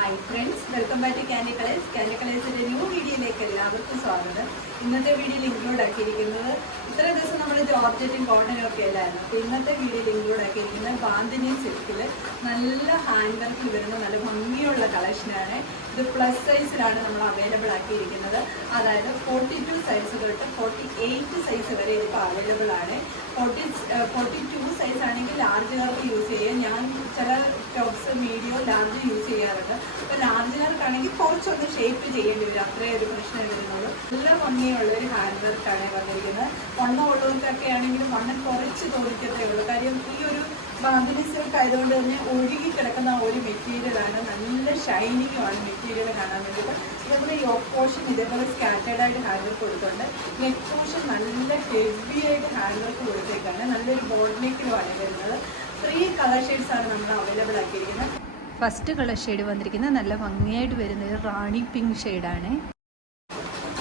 Hi friends, welcome back to candy colours. Candy കളേഴ്സിൻ്റെ new വീഡിയോയിലേക്ക് എല്ലാവർക്കും സ്വാഗതം. ഇന്നത്തെ വീഡിയോയിൽ ഇൻക്ലൂഡ് ആക്കിയിരിക്കുന്നത് ഇത്ര ദിവസം നമ്മൾ ജോർജറ്റും കോട്ടനും ഒക്കെ അല്ലായിരുന്നു. അപ്പോൾ ഇന്നത്തെ വീഡിയോയിൽ ഇൻക്ലൂഡ് ആക്കിയിരിക്കുന്നത് ബാന്തിനി സിൽക്കിൽ നല്ല ഹാൻഡ് വർക്കിൽ വരുന്ന നല്ല ഭംഗിയുള്ള കളക്ഷനാണ്. ഇത് പ്ലസ് സൈസിലാണ് നമ്മൾ അവൈലബിൾ ആക്കിയിരിക്കുന്നത്. അതായത് 42 സൈസ് തൊട്ട് 48 സൈസ് വരെ ഇപ്പോൾ അവൈലബിൾ ആണ്. 42 സൈസ് ആണെങ്കിൽ ലാർജുകാർക്ക് യൂസ് ചെയ്യാം. ഞാൻ ചില ടോപ്സ് മീഡിയം ലാർജ് യൂസ് ചെയ്യാറുണ്ട്. അപ്പോൾ ലാർജുകാർക്കാണെങ്കിൽ കുറച്ചൊന്ന് ഷേപ്പ് ചെയ്യേണ്ടി വരും, അത്രയും ഒരു പ്രശ്നം വരുന്നുള്ളൂ. നല്ല ഭംഗിയുള്ള ഒരു ഹാൻഡ് വർക്കാണ് വന്നിരിക്കുന്നത്. വണ്ണം ഉള്ളവർക്കൊക്കെ ആണെങ്കിലും വണ്ണം കുറച്ച് തോന്നിക്കത്തേ ഉള്ളൂ. കാര്യം ഈ ഒരു ബാന്തിനി സിൽക്ക് ആയതുകൊണ്ട് തന്നെ ഒഴുകി കിടക്കുന്ന ഒരു മെറ്റീരിയലാണ്. നല്ല ഷൈനിങ്ങുമാണ് മെറ്റീരിയൽ കാണാൻ വേണ്ടിയിട്ട്. ഇതേപോലെ യോക്ക് പോർഷൻ ഇതേപോലെ സ്കാറ്റേഡ് ആയിട്ട് ഹാൻഡ് വർക്ക് കൊടുത്തിട്ടുണ്ട്. നെക്ക് പോർഷൻ നല്ല ഹെവി ആയിട്ട് ഹാൻഡ് വർക്ക് കൊടുത്തേക്കാണ്. നല്ലൊരു ബോർഡ് നെക്കിലുമാണ് വരുന്നത്. 3 കളർ ഷെയ്ഡ്സ് ആണ് നമ്മൾ അവൈലബിൾ ആക്കിയിരിക്കുന്നത്. ഫസ്റ്റ് കളർ ഷെയ്ഡ് വന്നിരിക്കുന്നത് നല്ല ഭംഗിയായിട്ട് വരുന്നത് റാണി പിങ്ക് ഷെയ്ഡാണ്.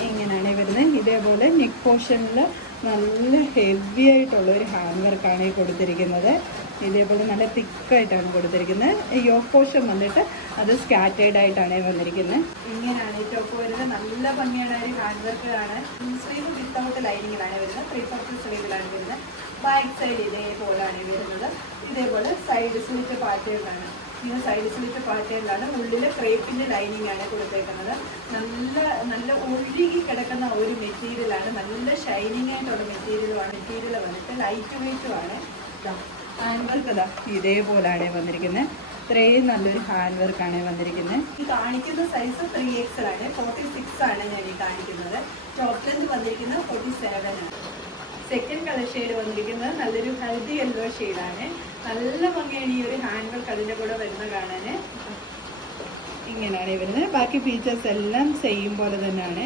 എങ്ങനെയാണ് വരുന്നത്? ഇതേപോലെ നെക്ക് പോർഷനിൽ നല്ല ഹെവി ആയിട്ടുള്ള ഒരു ഹാൻഡ് വർക്കാണ് ഈ കൊടുത്തിരിക്കുന്നത്. ഇതേപോലെ നല്ല തിക്കായിട്ടാണ് കൊടുത്തിരിക്കുന്നത്. യോക്ക് പോർഷൻ വന്നിട്ട് അത് സ്കാറ്റേഡ് ആയിട്ടാണ് വന്നിരിക്കുന്നത്. ഇങ്ങനെയാണ് ഈ ടോപ്പ് വരുന്നത്. നല്ല ഭംഗിയുടെ ഒരു ഹാൻഡ് വർക്കാണ്. സ്ലീവ് വിത്തൗട്ട് ലൈനിങ്ങിലാണ് വരുന്നത്. 3/4 സ്ലീവിലാണ് വരുന്നത്. ബാക്ക് സൈഡ് ഇതേപോലെയാണ് വരുന്നത്. ഇതേപോലെ സൈഡ് സ്ലിറ്റ് പാറ്റേണിലാണ്. ഇങ്ങനെ സൈഡ് സ്ലിറ്റ് പാറ്റേണിലാണ്. ഉള്ളിൽ ക്രേപ്പിൻ്റെ ലൈനിങ് ആണ് കൊടുത്തേക്കുന്നത്. നല്ല ഒഴുകി കിടക്കുന്ന ഒരു മെറ്റീരിയലാണ്. നല്ല ഷൈനിങ് ആയിട്ടുള്ള മെറ്റീരിയലുമാണ്. മെറ്റീരിയൽ വന്നിട്ട് ലൈറ്റ് വെയ്റ്റുമാണ്. ഹാൻഡ് വർക്ക് ഇതാ ഇതേപോലെയാണ് വന്നിരിക്കുന്നത്. ഇത്രയും നല്ലൊരു ഹാൻഡ് വർക്കാണ് വന്നിരിക്കുന്നത്. ഈ കാണിക്കുന്ന സൈസ് 3XL ആണ്. 46 ആണ് ഞാൻ ഈ കാണിക്കുന്നത്. ടോപ്പ് ലെന്ത് വന്നിരിക്കുന്നത് 47 ആണ്. സെക്കൻഡ് കളർ ഷെയ്ഡ് വന്നിരിക്കുന്നത് നല്ലൊരു ഹെൽത്തി യെല്ലോ ഷെയ്ഡാണ്. നല്ല ഭംഗിയാണ് ഈ ഒരു ഹാൻഡ് വർക്ക് അതിൻ്റെ കൂടെ വരുന്ന കാണാൻ. ഇങ്ങനെയാണ് വരുന്നത്. ബാക്കി ഫീച്ചേഴ്സ് എല്ലാം സെയിം പോലെ തന്നെയാണ്.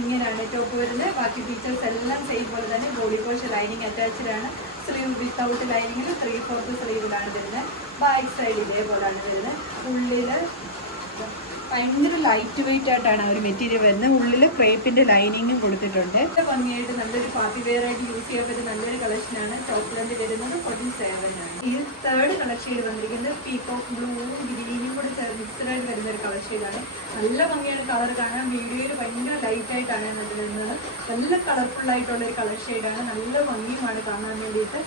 ഇങ്ങനെയാണ് ടോപ്പ് വരുന്നത്. ബാക്കി ഫീച്ചേഴ്സ് എല്ലാം സെയിം പോലെ തന്നെ. ബോഡി പോർഷൻ ലൈനിങ് അറ്റാച്ച്ഡ് ആണ്. സ്ലീവ് വിത്തൗട്ട് ലൈനിങ്ങിൽ 3/4 സ്ലീവിലാണ് വരുന്നത്. ബാക്ക് സൈഡ് ഇതേപോലെയാണ് വരുന്നത്. ഉള്ളിൽ ഭയങ്കര ലൈറ്റ് വെയിറ്റ് ആയിട്ടാണ് ഒരു മെറ്റീരിയൽ വരുന്നത്. ഉള്ളിൽ ക്രേപ്പിൻ്റെ ലൈനിങ്ങും കൊടുത്തിട്ടുണ്ട്. ഭംഗിയായിട്ട് നല്ലൊരു പാർട്ടി വെയർ ആയിട്ട് യൂസ് ചെയ്യാൻ പറ്റുന്ന നല്ലൊരു കളക്ഷനാണ്. ടോപ്പ് ലെന്ത് വരുന്നത് 47 ആണ്. ഈ തേർഡ് കളർ ഷെയ്ഡ് വന്നിരിക്കുന്നത് പീകോക്ക് ബ്ലൂവും ഗ്രീനും കൂടെ മിക്സ്ഡ് ആയിട്ട് വരുന്ന ഒരു കളർ ഷെയ്ഡാണ്. നല്ല ഭംഗിയാണ് കളർ കാണാൻ. വീഡിയോയിൽ ഭയങ്കര ലൈറ്റ് ആയിട്ടാണ് വരുന്നത്. നല്ല കളർഫുൾ ആയിട്ടുള്ള ഒരു കളർ ഷെയ്ഡാണ്. നല്ല ഭംഗിയുമാണ് കാണാൻ വേണ്ടിയിട്ട്.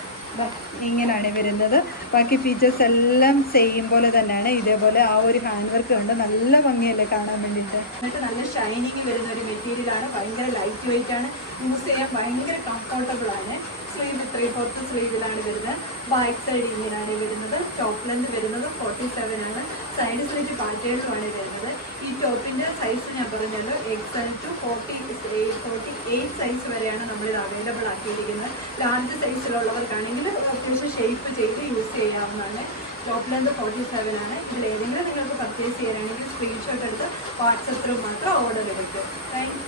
ഇങ്ങനെയാണ് വരുന്നത്. ബാക്കി ഫീച്ചേഴ്സ് എല്ലാം സെയിം പോലെ തന്നെയാണ്. ഇതേപോലെ ആ ഒരു ഹാൻഡ് വർക്ക് ഉണ്ട്. നല്ല ഭംഗിയല്ലേ കാണാൻ വേണ്ടിയിട്ട്. എന്നിട്ട് നല്ല ഷൈനിങ് വരുന്ന ഒരു മെറ്റീരിയലാണ്. ഭയങ്കര ലൈറ്റ് വെയിറ്റ് ആണ്. യൂസ് ചെയ്യാൻ ഭയങ്കര കംഫർട്ടബിൾ ആണ്. സ്ലീവ് 3/4 സ്ലീവിലാണ് വരുന്നത്. ബാക്ക് സൈഡ് ഇങ്ങനെയാണ് വരുന്നത്. ടോപ്പ് ലെന്ത് വരുന്നത് 47 ആണ്. സൈഡ് സ്ലിറ്റ് പാറ്റേണിലുമാണ് വരുന്നത്. ഈ ടോപ്പിൻ്റെ സൈസ് ഞാൻ പറഞ്ഞല്ലോ, XL to 48 സൈസ് വരെയാണ് നമ്മളിത് അവൈലബിൾ ആക്കിയിരിക്കുന്നത്. ലാർജ് സൈസിലുള്ളവർക്കാണെങ്കിൽ അത്യാവശ്യം ഷേപ്പ് ചെയ്ത് യൂസ് ചെയ്യാവുന്നതാണ്. ടോപ്പ് ലെന്ത് 47 ആണ്. ഇതിൽ ഏതെങ്കിലും നിങ്ങൾക്ക് പർച്ചേസ് ചെയ്യാനാണെങ്കിൽ സ്ക്രീൻഷോട്ട് എടുത്ത് വാട്സപ്പ് ത്രൂ മാത്രം ഓർഡർ ലഭിക്കും. Thank you.